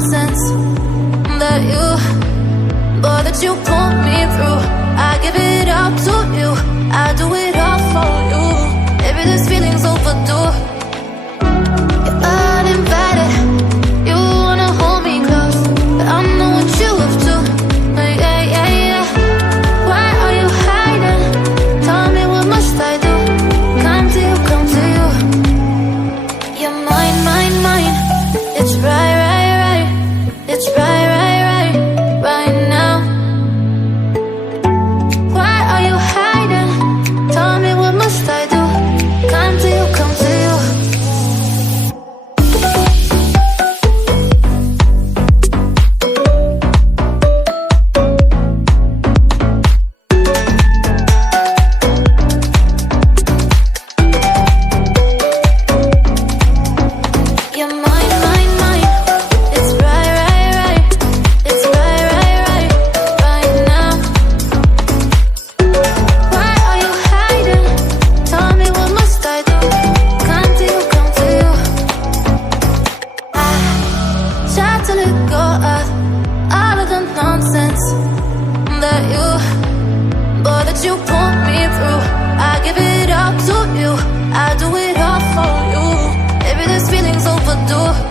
nonsense that you put me through. I give it up to you, I do it all for you. Maybe this feeling's overdue. You're uninvited, you wanna hold me close, but I know what you have to. Yeah, yeah, yeah. Why are you hiding? Tell me, what must I do? Come to you, come to you. You're mine, mine, mine. It's right, right, right. It's right, right, right, right now. Why are you hiding? Tell me, what must I do? Come to you, come to you. You're mine, mine, mine. It's right, right, right. It's right, right, right, right now. Why are you hiding? Tell me, what must I do? Come to you, come to you. I try to let go of all of the nonsense that you put me through. I give it up to you, I do it all for you. Maybe this feeling's overdue.